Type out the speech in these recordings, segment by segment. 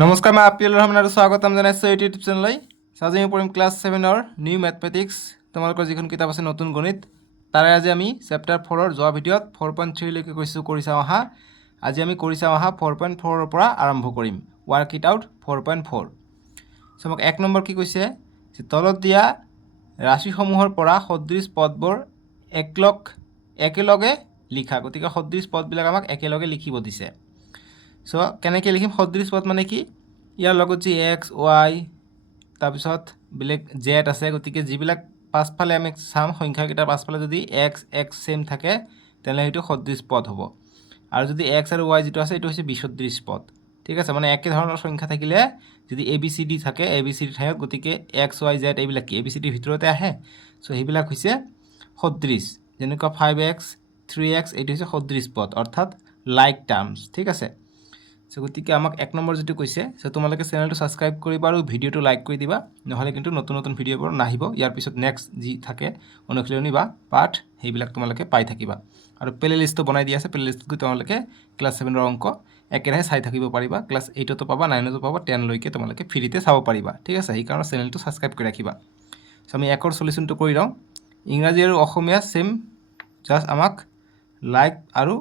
নমস্কাৰ মই আপিল ৰহমান আৰু স্বাগতম জনাইছোঁ ইউটিউব চেনেললৈ। আজি আমি পঢ়িম ক্লাছ 7ৰ নিউ মেথমেটিক্স, তোমালোকৰ যিখন কিতাপ আছে নতুন গণিত, তাৰে আজি আমি চেপ্টাৰ 4ৰ যোৱা ভিডিঅ'ত 4.3লৈকে কৈছোঁ কৰি চাওঁ আহা। আজি আমি কৰি চাওঁ আহা 4.4ৰ পৰা আৰম্ভ কৰিম, ৱাৰ্ক ইট আউট 4.4। চ' আমাক 1 নম্বৰ কি কৈছে যে তলত দিয়া ৰাশিসমূহৰ পৰা সদৃশ পদবোৰ একেলগে লিখা। গতিকে সদৃশ পদবিলাক আমাক একেলগে লিখিব দিছে। চ' কেনেকৈ লিখিম? সদৃশ পদ মানে কি? ইয়াৰ লগত যি এক্স ৱাই তাৰপিছত বেলেগ জেড আছে, গতিকে যিবিলাক পাছফালে আমি চাম সংখ্যাকেইটাৰ পাছফালে যদি এক্স ছেম থাকে তেনেহ'লে সেইটো সদৃশ পদ হ'ব। আৰু যদি এক্স আৰু ৱাই যিটো আছে এইটো হৈছে বিসদৃশ পদ। ঠিক আছে, মানে একেধৰণৰ সংখ্যা থাকিলে যদি এ বি চি ডি থাকে, এ বি চি ডি ঠাইত গতিকে এক্স ৱাই জেড এইবিলাক কি এ বি চি ডিৰ ভিতৰতে আহে। চ' সেইবিলাক হৈছে সদৃশ। যেনেকুৱা 5x 3x এইটো হৈছে সদৃশ পদ, অৰ্থাৎ লাইক টাৰ্মছ। ঠিক আছে, চ' গতিকে আমাক 1 নম্বৰ যিটো কৈছে, চ' তোমালোকে চেনেলটো ছাবস্ক্ৰাইব কৰিবা আৰু ভিডিঅ'টো লাইক কৰি দিবা, নহ'লে কিন্তু নতুন নতুন ভিডিঅ'বোৰ নাহিব। ইয়াৰ পিছত নেক্সট যি থাকে অনুশীলনী বা পাঠ সেইবিলাক তোমালোকে পাই থাকিবা। আৰু প্লে লিষ্টটো বনাই দিয়া আছে, প্লে লিষ্টত গৈ তোমালোকে ক্লাছ 7ৰ অংক একেৰাহে চাই থাকিব পাৰিবা। ক্লাছ 8তো পাবা, 9তো পাবা, 10লৈকে তোমালোকে ফ্ৰীতে চাব পাৰিবা। ঠিক আছে, সেইকাৰণে চেনেলটো ছাবস্ক্ৰাইব কৰি ৰাখিবা। চ' আমি 1ৰ চলিউশ্যনটো কৰি লওঁ। ইংৰাজী আৰু অসমীয়া ছেম, জাষ্ট আমাক লাইক আৰু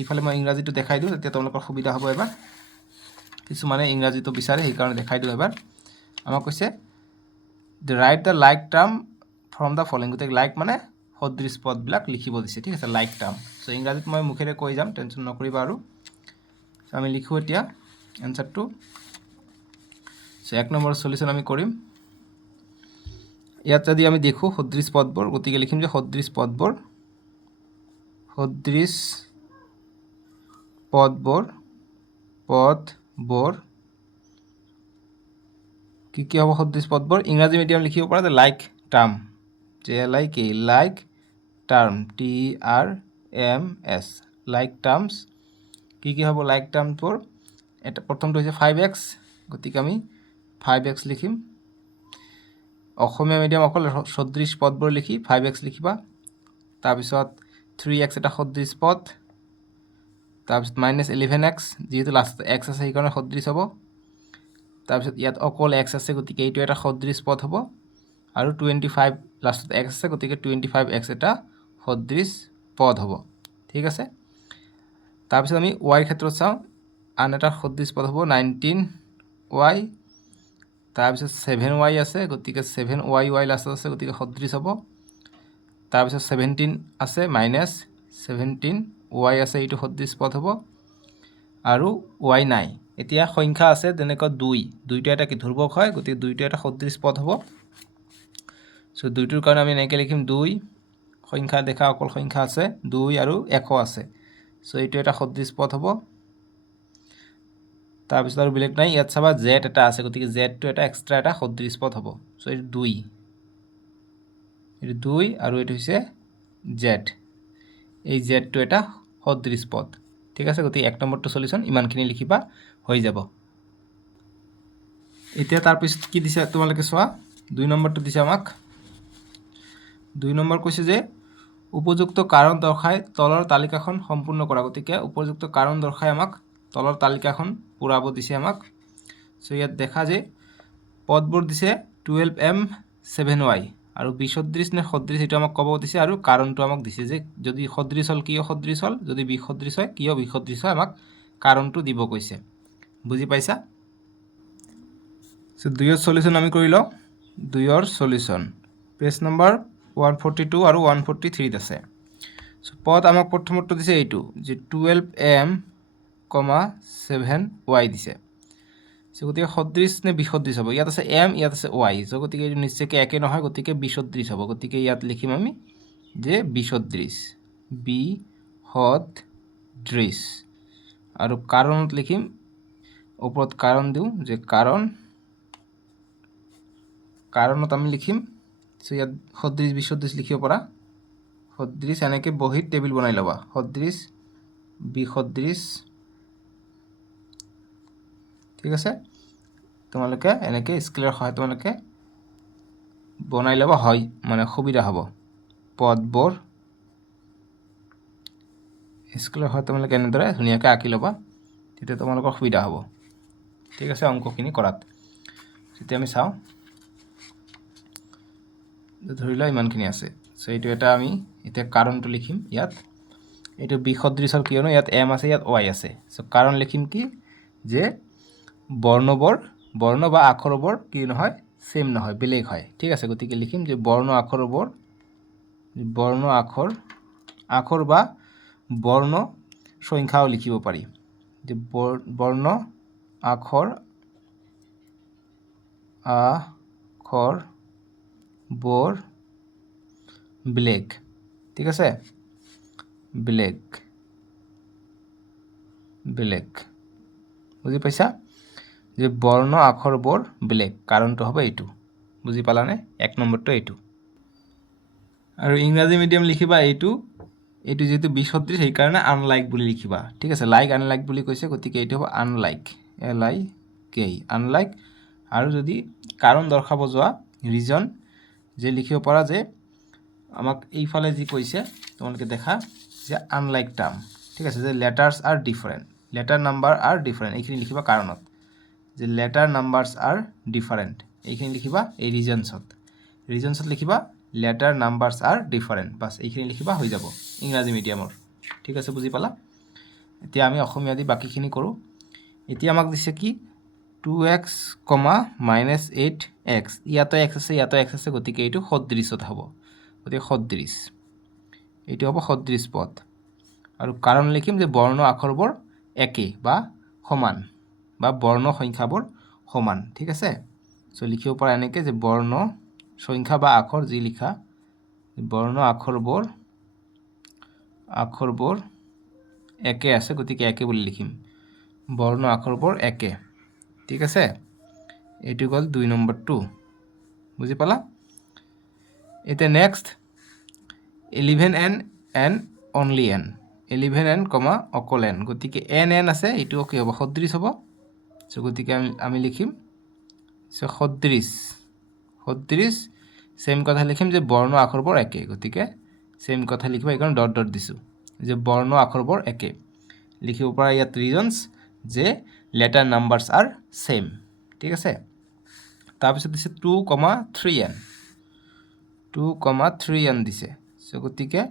এইফালে মই ইংৰাজীটো দেখাই দিওঁ, তেতিয়া তোমালোকৰ সুবিধা হ'ব। এবাৰ কিছুমানে ইংৰাজীটো বিচাৰে, সেইকাৰণে দেখাই দিওঁ। এবাৰ আমাক কৈছে right the like term from the following. গতিকে লাইক মানে সদৃশ পদবিলাক লিখিব দিছে। ঠিক আছে, লাইক টাৰ্ম। চ' ইংৰাজীত মই মুখেৰে কৈ যাম, টেনশ্যন নকৰিবা। আৰু আমি লিখোঁ এতিয়া এনচাৰটো। চ' 1 নম্বৰ চলিউশ্যন আমি কৰিম। ইয়াত যদি আমি দেখোঁ সদৃশ পদবোৰ, গতিকে লিখিম যে সদৃশ পদবোৰ কি কি হ'ব? সদৃশ পদবোৰ ইংৰাজী মিডিয়াম লিখিব পৰা যে like term, JLIK, like term, TRMS, like terms. কি কি হ'ব লাইক টাৰ্মবোৰ? এটা প্ৰথমটো হৈছে 5x, গতিকে আমি 5x লিখিম। অসমীয়া মিডিয়াম অকল সদৃশ পদবোৰ লিখি 5x লিখিবা। তাৰপিছত 3x এটা সদৃশ পদ, তাৰপিছত -11x, যিহেতু লাষ্টত x আছে সেইকাৰণে সদৃশ হ'ব। তাৰপিছত ইয়াত অকল x আছে, গতিকে এইটো এটা সদৃশ পদ হ'ব। আৰু 25 লাষ্টত x আছে, গতিকে 25x এটা সদৃশ পদ হ'ব। ঠিক আছে, তাৰপিছত আমি ৱাইৰ ক্ষেত্ৰত চাওঁ। আন এটা সদৃশ পদ হ'ব 19y, তাৰপিছত 7y আছে, গতিকে 7y লাষ্টত আছে, গতিকে সদৃশ হ'ব। তাৰপিছত 17 আছে, -17y আছে, এইটো সদৃশ পদ হ'ব। আৰু y নাই। এতিয়া সংখ্যা আছে যেনেকৈ 2টো এটা কি ধ্ৰুৱক হয়, গতিকে 2টো এটা সদৃশ পদ হ'ব। চ' 2টোৰ কাৰণে আমি এনেকৈ লিখিম 2, সংখ্যা দেখা অকল সংখ্যা আছে 2 আৰু 100 আছে। চ' এইটো এটা সদৃশ পদ হ'ব। তাৰপিছত আৰু বেলেগ নাই। ইয়াত চাবা জেড এটা আছে, গতিকে জেডটো এটা এক্সট্ৰা এটা সদৃশ পদ হ'ব। চ' এইটো 2, আৰু এইটো হৈছে জেড। এই জেডটো এটা সদৃশ পদ। ঠিক আছে, গতিকে 1 নম্বৰটো চলিউশ্যন ইমানখিনি লিখিবা, হৈ যাব। এতিয়া তাৰপিছত কি দিছে তোমালোকে চোৱা। 2 নম্বৰটো দিছে আমাক। 2 নম্বৰ কৈছে যে উপযুক্ত কাৰণ দৰ্শাই তলৰ তালিকাখন সম্পূৰ্ণ কৰা। গতিকে উপযুক্ত কাৰণ দৰ্শাই আমাক তলৰ তালিকাখন পূৰাব দিছে আমাক। চ' ইয়াত দেখা যে পদবোৰ দিছে 12m 7y, আৰু বিসদৃশ নে সদৃশ এইটো আমাক ক'ব দিছে, আৰু কাৰণটো আমাক দিছে যে যদি সদৃশ হ'ল কিয় সদৃশ হ'ল, যদি বিসদৃশ হয় কিয় বিসদৃশ হয়, আমাক কাৰণটো দিব কৈছে। বুজি পাইছা? চ' 2ৰ চলিউশ্যন আমি কৰি লওঁ। 2ৰ চলিউশ্যন পেজ নম্বৰ 142 আৰু 143 আছে। চ' পদ আমাক প্ৰথমটো দিছে এইটো যে 12m, 7y দিছে। চ' গতিকে সদৃশ নে বিসদৃশ হ'ব? ইয়াত আছে m, ইয়াত আছে y, চ' গতিকে এইটো নিশ্চয়কৈ একে নহয়, গতিকে বিসদৃশ হ'ব। গতিকে ইয়াত লিখিম আমি যে বিসদৃশ, বিসদৃশ। আৰু কাৰণত লিখিম, ওপৰত কাৰণ দিওঁ যে কাৰণত আমি লিখিম। চ' ইয়াত সদৃশ বিসদৃশ লিখিব পৰা। সদৃশ এনেকৈ বহীত টেবুল বনাই ল'বা, সদৃশ বিসদৃশ। ঠিক আছে, তোমালোকে এনেকৈ স্কেলৰ সহায়ত তোমালোকে বনাই ল'বা, হয় মানে সুবিধা হ'ব। পদবোৰ স্কেলৰ সহায়ত তোমালোকে এনেদৰে ধুনীয়াকৈ আঁকি ল'বা, তেতিয়া তোমালোকৰ সুবিধা হ'ব। ঠিক আছে অংকখিনি কৰাত যেতিয়া আমি চাওঁ ধৰি লোৱা ইমানখিনি আছে সো এইটো এটা আমি এতিয়া কাৰণটো লিখিম ইয়াত এইটো বি সদৃশৰ কিয়নো ইয়াত এম আছে ইয়াত ওয়াই আছে সো কাৰণ লিখিম কি যে বৰ্ণ বা আখৰবোৰ কি নহয় সেম নহয় বেলেগ হয় ঠিক আছে গতিকে লিখিম যে বৰ্ণ আখৰ বা বৰ্ণ সংখ্যাও লিখিব পাৰি যে বৰ্ণ আখৰ বৰ বেলেগ ঠিক আছে বেলেগ বুজি পাইছা যে বৰ্ণ আখৰবোৰ বেলেগ কাৰণটো হ'ব এইটো বুজি পালানে এক নম্বৰটো এইটো আৰু ইংৰাজী মিডিয়াম লিখিবা এইটো যেহেতু বি সদৃশ সেইকাৰণে আনলাইক বুলি লিখিবা ঠিক আছে লাইক আনলাইক বুলি কৈছে গতিকে এইটো হ'ব আনলাইক আনলাইক আৰু যদি কাৰণ দৰ্শাব যোৱা ৰিজন যে লিখিব পাৰা যে আমাক এইফালে যি কৈছে তোমালোকে দেখা যে আনলাইক টাৰ্ম ঠিক আছে যে letters are different letter number are different এইখিনি লিখিবা কাৰণত যে লেটাৰ নাম্বাৰস আৰ ডিফাৰেন্ট এইখিনি লিখিবা এই ৰিজনছত লিখিবা লেটাৰ নাম্বাৰস আৰ ডিফাৰেন্ট বাস এইখিনি লিখিবা হৈ যাব ইংৰাজী মিডিয়ামৰ ঠিক আছে বুজি পালা এতিয়া আমি অসমীয়া দি বাকিখিনি কৰো এতিয়া আমাক দিছে কি 2x, -8x ইয়াতো x আছে গতিকে এইটো সদৃশত হ'ব গতিকে সদৃশ এইটো হ'ব সদৃশ পদ আৰু কাৰণ লিখিম যে বৰ্ণ আখৰবোৰ একে বা সমান বা বৰ্ণ সংখ্যাবোৰ সমান ঠিক আছে সো লিখিব পৰা এনেকে যে বৰ্ণ সংখ্যা বা আখৰ যি লিখা বৰ্ণ আখৰবোৰ একে আছে গতিকে একে বুলি লিখিম বৰ্ণ আখৰবোৰ একে ঠিক আছে এইটো গল 2 নম্বৰটো বুজি পালা এতিয়া next 11n and only n 11n, অকল n গতিকে n আছে এইটো কি হ'ব সদৃশ হ'ব সো গতিকে আমি লিখিম সো সদৃশ সেম কথা লিখিম যে বৰ্ণ আখৰবোৰ একে গতিকে সেম কথা লিখিবা এইকাৰণে ডট ডট দিছো যে বৰ্ণ আখৰবোৰ একে লিখিব পৰা ইয়াত ৰিজনস যে লেটাৰ নাম্বাৰস আৰ সেম ঠিক আছে তাৰপিছত দিছে 2,3n দিছে সো গতিকে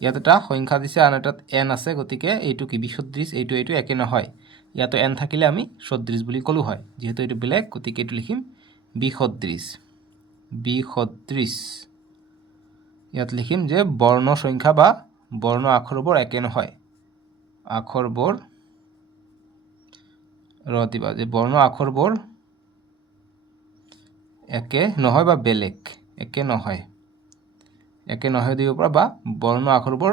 ইয়াত এটা সংখ্যা দিছে আন এটাত n আছে গতিকে এইটো কি বিসদৃশ এইটো একে নহয় ইয়াতো n থাকিলে আমি সদৃশ বুলি কলো হয় যেহেতু এইটো বেলেগ গতিকে এইটো লিখিম বিসদৃশ ইয়াত লিখিম যে বৰ্ণ সংখ্যা বা বৰ্ণ আখৰবোৰ একে নহয় আখৰবোৰ ৰতিবা যে বৰ্ণ আখৰবোৰ একে নহয় বা বেলেগ একে নহয় দিব পাৰা বা বৰ্ণ আখৰবোৰ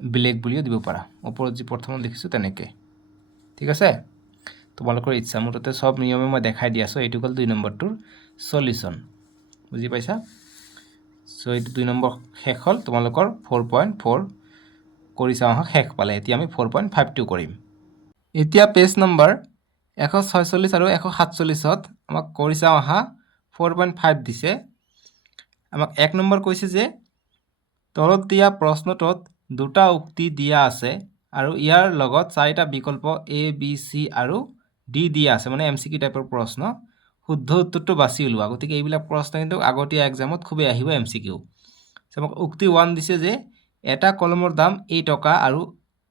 বেলেগ বুলিও দিব পাৰা ওপৰত যি প্ৰথমত লিখিছো তেনেকে ঠিক আছে তোমালোকৰ ইচ্ছা মতে সব নিয়মে মই দেখাই দি আছো এইটো কল 2 নম্বৰটোৰ সলিউশন বুজি পাইছা সো এইটো 2 নম্বৰ শেষ হল তোমালোকৰ 4.4 কৰি চাও শেষ পালে এতিয়া আমি 4.52 কৰিম এতিয়া পেজ নম্বৰ 146 আৰু 147ত আমাক কৰি চাও 4.5 দিছে আমাক 1 নম্বৰ কৈছে যে তলত দিয়া প্ৰশ্নটোত দুটা উক্তি দিয়া আছে আৰু ইয়াৰ লগত চাৰিটা বিকল্প A B C আৰু D দিয়া আছে মানে MCQ টাইপৰ প্ৰশ্ন শুদ্ধ উত্তৰটো বাছি উলোৱা গতিকে এইবিলাক প্ৰশ্ন কিন্তু আগতীয়া এক্সামত খুবেই আহিব MCQ আমাক উক্তি 1 দিছে যে এটা কলমৰ দাম A টকা আৰু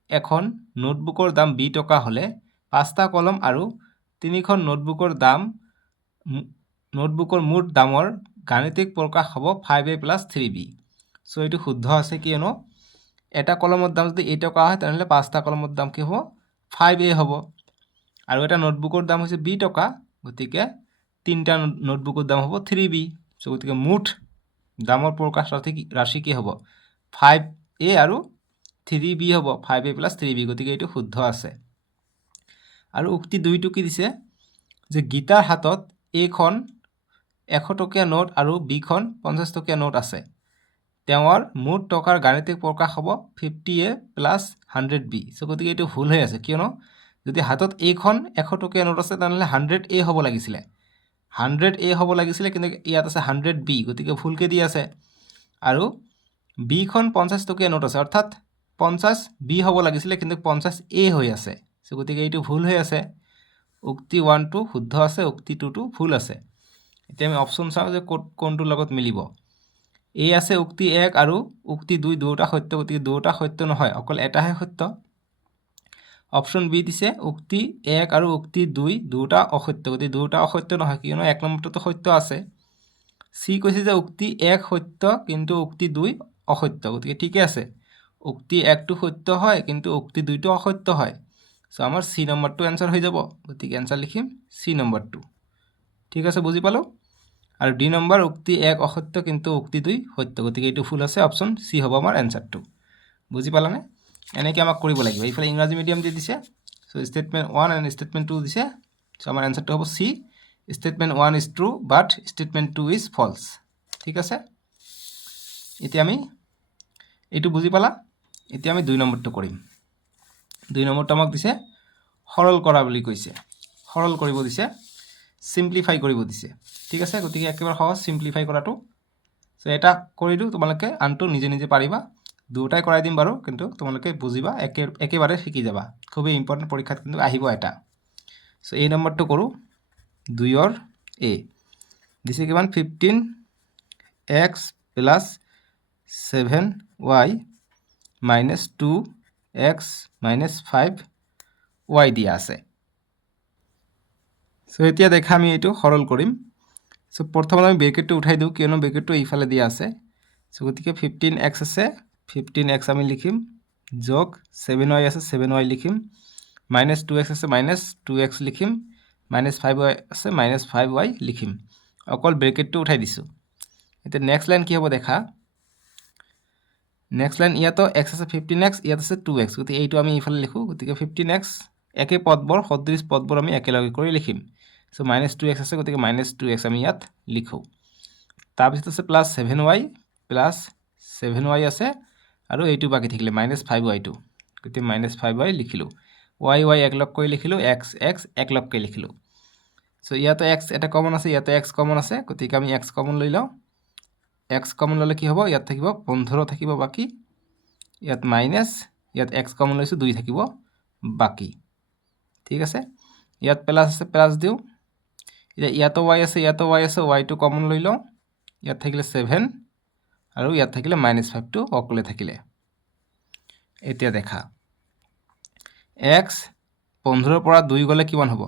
এখন নোটবুকৰ দাম B টকা হলে পাঁচটা কলম আৰু তিনিখন নোটবুকৰ মুঠ দামৰ গাণিতিক প্ৰকাশ হ'ব 5A + 3B সো এইটো শুদ্ধ আছে কিয়নো এটা কলমৰ দাম যদি A টকা হয় তেনহলে পাঁচটা কলমৰ দাম কি হ'ব 5A হ'ব আৰু এটা নোটবুকৰ দাম হৈছে B টকা গতিকে তিনটা নোটবুকৰ দাম হ'ব 3B সো গতিকে মুঠ দামৰ প্ৰকাশ ৰাশি কি হ'ব 5A আৰু 3B হ'ব 5A + 3B গতিকে এইটো শুদ্ধ আছে আৰু উক্তি 2টো কি দিছে যে গীতাৰ হাতত এখন 100 টকীয়া নোট আৰু বিখন 50 টকীয়া নোট আছে তেওঁৰ মুঠ টকাৰ গাণিতিক প্ৰকাশ হ'ব 50A + 100B সো গতিকে এইটো ভুল হৈ আছে কিয়নো যদি হাতত এইখন 100 টকীয়া নোট আছে তেনহলে 100A হ'ব লাগিছিলে 100A হ'ব লাগিছিলে কিন্তু ইয়াত আছে 100B গতিকে ভুলকে দি আছে আৰু বিখন 50 টকীয়া নোট আছে অৰ্থাৎ 50B হ'ব লাগিছিলে কিন্তু 50A হৈ আছে সো গতিকে এইটো ভুল হৈ আছে উক্তি 1টো শুদ্ধ আছে, উক্তি 2টো ভুল আছে। এতিয়া আমি অপশ্যন চাওঁ যে কোনটোৰ লগত মিলিব। এই আছে উক্তি 1 আৰু উক্তি 2 দুয়োটা সত্য, গতিকে দুয়োটা সত্য নহয়, অকল এটাহে সত্য। অপশ্যন বি দিছে উক্তি 1 আৰু উক্তি 2 দুয়োটা অসত্য, গতিকে দুয়োটা অসত্য নহয়, কিয়নো 1 নম্বৰটোতো সত্য আছে। চি কৈছে যে উক্তি 1 সত্য কিন্তু উক্তি 2 অসত্য, গতিকে ঠিকে আছে, উক্তি 1টো সত্য হয় কিন্তু উক্তি 2টো অসত্য হয়। চ' আমাৰ চি নম্বৰটো এনচাৰ হৈ যাব, গতিকে এনচাৰ লিখিম চি নম্বৰটো। ঠিক আছে, বুজি পালোঁ। আৰু ডি নম্বৰ উক্তি 1 অসত্য কিন্তু উক্তি 2 সত্য, গতিকে এইটো ভুল আছে, অপশ্যন চি হ'ব আমাৰ এনচাৰটো। বুজি পালানে? এনেকৈ আমাক কৰিব লাগিব। এইফালে ইংৰাজী মিডিয়াম দি দিছে, চ' ষ্টেটমেণ্ট 1 এণ্ড ষ্টেটমেণ্ট 2 দিছে। চ' আমাৰ এনচাৰটো হ'ব C, statement 1 is true but statement 2 is false. ঠিক আছে, এতিয়া আমি এইটো বুজি পালা। এতিয়া আমি 2 নম্বৰটো কৰিম। 2 নম্বৰটো আমাক দিছে সৰল কৰা বুলি কৈছে, সৰল কৰিব দিছে, চিম্প্লিফাই কৰিব দিছে। ঠিক আছে, গতিকে একেবাৰে সহজ চিম্প্লিফাই কৰাটো। চ' এটা কৰি দিওঁ, তোমালোকে আনটো নিজে নিজে পাৰিবা। দুটাই কৰাই দিম বাৰু, কিন্তু তোমালোকে বুজিবা, একেবাৰে শিকি যাবা। খুবেই ইম্পৰ্টেণ্ট, পৰীক্ষাত কিন্তু আহিব এটা। চ' এই নম্বৰটো কৰোঁ, 2ৰ এ দিছে কিমান 15x plus 7y minus 2x minus 5y দিয়া আছে। চ' এতিয়া দেখা আমি এইটো সৰল কৰিম। চ' প্ৰথমত আমি ব্ৰেকেটটো উঠাই দিওঁ, কিয়নো ব্ৰেকেটটো এইফালে দিয়া আছে। চ' গতিকে 15x আছে, 15x আমি লিখিম, যোগ 7y আছে, 7y লিখিম, মাইনাছ 2x আছে, মাইনাছ 2x লিখিম, মাইনাছ 5y আছে, মাইনাছ 5y লিখিম। অকল ব্ৰেকেটটো উঠাই দিছোঁ। এতিয়া নেক্সট লাইন কি হ'ব দেখা। নেক্সট লাইন ইয়াতো x আছে 15x, ইয়াত আছে 2x, গতিকে এইটো আমি এইফালে লিখোঁ। গতিকে 15x একে পদবোৰ, সদৃশ পদবোৰ আমি একেলগে কৰি লিখিম। চ' মাইনাছ 2x আছে, গতিকে মাইনাছ 2x আমি ইয়াত লিখোঁ। তাৰপিছত আছে প্লাছ 7y, প্লাছ 7y আছে, আৰু এইটো বাকী থাকিলে মাইনাছ 5yটো, গতিকে মাইনাছ 5y লিখিলোঁ। y একলগ কৰি লিখিলোঁ, x একলগকৈ লিখিলোঁ। চ' ইয়াতো x এটা কমন আছে, ইয়াতো x কমন আছে, গতিকে আমি x কমন লৈ লওঁ। x কমন ল'লে কি হ'ব, ইয়াত থাকিব 15 থাকিব বাকী, ইয়াত মাইনাছ, ইয়াত x কমন লৈছোঁ 2 থাকিব বাকী। ঠিক আছে, ইয়াত প্লাছ আছে, প্লাছ দিওঁ। এতিয়া ইয়াতো y আছে, ইয়াতো y আছে, yটো কমন লৈ লওঁ। ইয়াত থাকিলে 7 আৰু ইয়াত থাকিলে মাইনাছ 5টো অকলে থাকিলে। এতিয়া দেখা x 15ৰ পৰা 2 গ'লে কিমান হ'ব,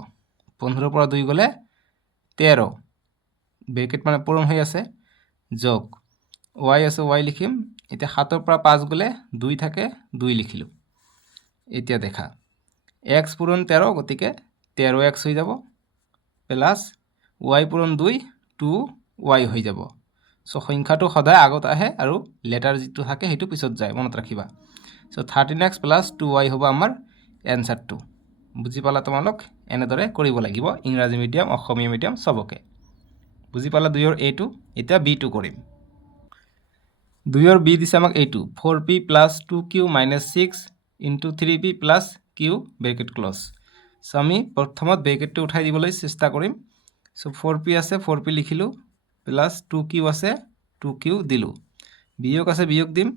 15ৰ পৰা 2 গ'লে 13, ব্ৰেকেট মানে পূৰণ হৈ আছে, যোগ y আছে, y লিখিম। এতিয়া 7ৰ পৰা 5 গ'লে 2 থাকে, 2 লিখিলোঁ। এতিয়া দেখা x পূৰণ 13, গতিকে 13x হৈ যাব, প্লাছ y পূৰণ 2, 2y হৈ যাব। চ' সংখ্যাটো সদায় আগত আহে আৰু লেটাৰ যিটো থাকে সেইটো পিছত যায়, মনত ৰাখিবা। চ' 13x প্লাছ 2y হ'ব আমাৰ এনচাৰটো। বুজি পালা তোমালোক? এনেদৰে কৰিব লাগিব, ইংৰাজী মিডিয়াম, অসমীয়া মিডিয়াম চবকে। বুজি পালা 2ৰ এটো। এতিয়া বিটো কৰিম। 2ৰ বি দিছে আমাক এইটো 4p plus 2q minus 6 into 3p plus q bracket close. So' আমি প্ৰথমত ব্ৰেকেটটো উঠাই দিবলৈ চেষ্টা কৰিম। চ' 4p আছে, 4p লিখিলোঁ, প্লাছ 2q আছে, 2q দিলোঁ, বিয়োগ আছে, বিয়োগ দিম।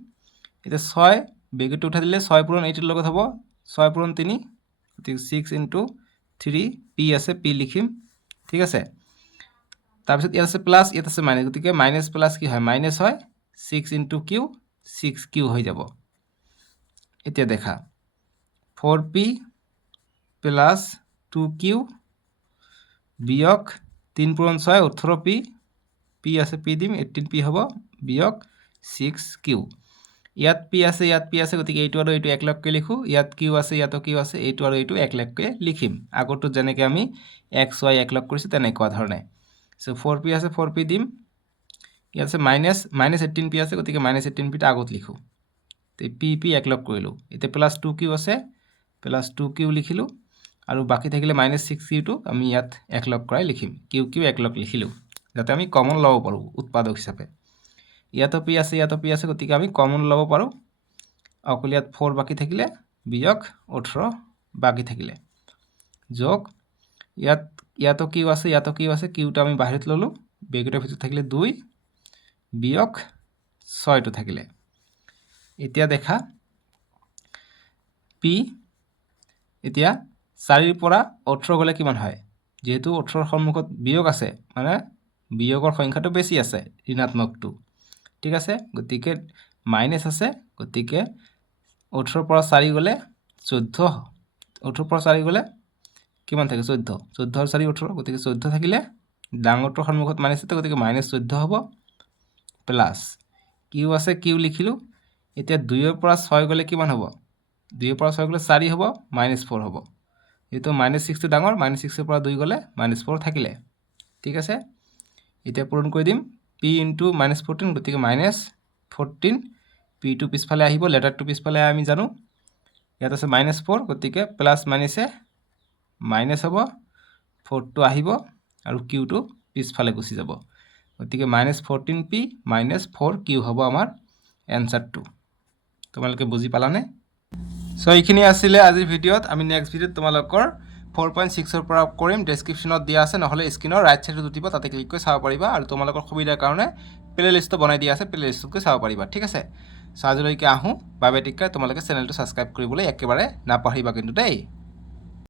এতিয়া 6 ব্ৰেকেটটো উঠাই দিলে 6 পূৰণ 8ৰ লগত হ'ব, 6 পূৰণ 3, গতিকে 6 ইনটু 3, p আছে, p লিখিম। ঠিক আছে, তাৰপিছত ইয়াত আছে প্লাছ, ইয়াত আছে মাইনাছ, গতিকে মাইনাছ প্লাছ কি হয়, মাইনাছ হয়, 6 ইনটু q, 6q হৈ যাব। এতিয়া দেখা 4p প্লাছ 2q বিয়োগ 3 পূৰণ 6, 18p, p আছে, p দিম, 18p হ'ব, বিয়োগ 6q। ইয়াত p আছে, ইয়াত p আছে, গতিকে এইটো আৰু এইটো একলগকৈ লিখোঁ। ইয়াত q আছে, ইয়াতো q আছে, এইটো আৰু এইটো একলগকৈ লিখিম, আগৰটো যেনেকৈ আমি x y একলগ কৰিছোঁ তেনেকুৱা ধৰণে। চ' 4p আছে, 4p দিম। ইয়াত আছে মাইনাছ 18p আছে, গতিকে মাইনাছ 18pটা আগত লিখোঁ, তো p একলগ কৰিলোঁ। এতিয়া প্লাছ 2q আছে, প্লাছ 2q লিখিলোঁ, আৰু বাকী থাকিলে মাইনাছ 6qটো আমি ইয়াত একলগ কৰাই লিখিম, q একলগ লিখিলোঁ, যাতে আমি কমন ল'ব পাৰোঁ উৎপাদক হিচাপে। ইয়াতো p আছে, ইয়াতো p আছে, গতিকে আমি কমন ল'ব পাৰোঁ। অকল ইয়াত 4 বাকী থাকিলে, বিয়োগ 18 বাকী থাকিলে, যোগ ইয়াতো q আছে, ইয়াতো q আছে, qটো আমি বাহিৰত ল'লোঁ, ব্ৰেকেটৰ ভিতৰত থাকিলে 2, বিয়োগ 6টো থাকিলে। এতিয়া দেখা p এতিয়া 4ৰ পৰা 18 গ'লে কিমান হয় যেহেতু 18ৰ সন্মুখত বিয়োগ আছে মানে বিয়োগৰ সংখ্যাটো বেছি আছে ঋণাত্মকটো ঠিক আছে গতিকে মাইনাছ আছে গতিকে 18ৰ পৰা 4 গ'লে 14 18ৰ পৰা 4 গ'লে কিমান থাকে 14 14 আৰু 4 18 গতিকে 14 থাকিলে ডাঙৰটোৰ সন্মুখত মাইনাছ আছে গতিকে -14 হ'ব প্লাছ কিউ আছে কিউ লিখিলোঁ এতিয়া 2ৰ পৰা 6 গ'লে কিমান হ'ব 2ৰ পৰা 6 গ'লে 4 হ'ব -4 হ'ব যেহেতু -6টো ডাঙৰ -6ৰ পৰা 2 গ'লে -4 থাকিলে ঠিক আছে এতিয়া পূৰণ কৰি দিম p ইনটু -14 গতিকে -14 p2 পিছফালে আহিব লেটাৰটো পিছফালে আমি জানো ইয়াত আছে -4 গতিকে প্লাছ মাইনাছে মাইনাছ হ'ব 4টো আহিব আৰু কিউটো পিছফালে গুচি যাব গতিকে -14p -4q হ'ব আমাৰ এনসাৰটো তোমালোকে বুজি পালানে সো এইখিনি আছিলে আজিৰ ভিডিঅ'ত আমি নেক্সট ভিডিঅ'ত তোমালোকৰ 4.6ৰ পৰা কৰিম ডেছক্ৰিপশ্যনত দিয়া আছে নহ'লে স্ক্ৰীনৰ ৰাইট সাইডত উঠিব তাতে ক্লিক কৰি চাব পাৰিবা আৰু তোমালোকৰ সুবিধাৰ কাৰণে প্লেলিষ্টটো বনাই দিয়া আছে প্লেলিষ্টত গৈ চাব পাৰিবা ঠিক আছে সো আজিলৈকে আহোঁ বাই বাই টেক কেয়াৰ তোমালোকে চেনেলটো ছাবস্ক্ৰাইব কৰিবলৈ একেবাৰে নাপাহৰিবা কিন্তু দেই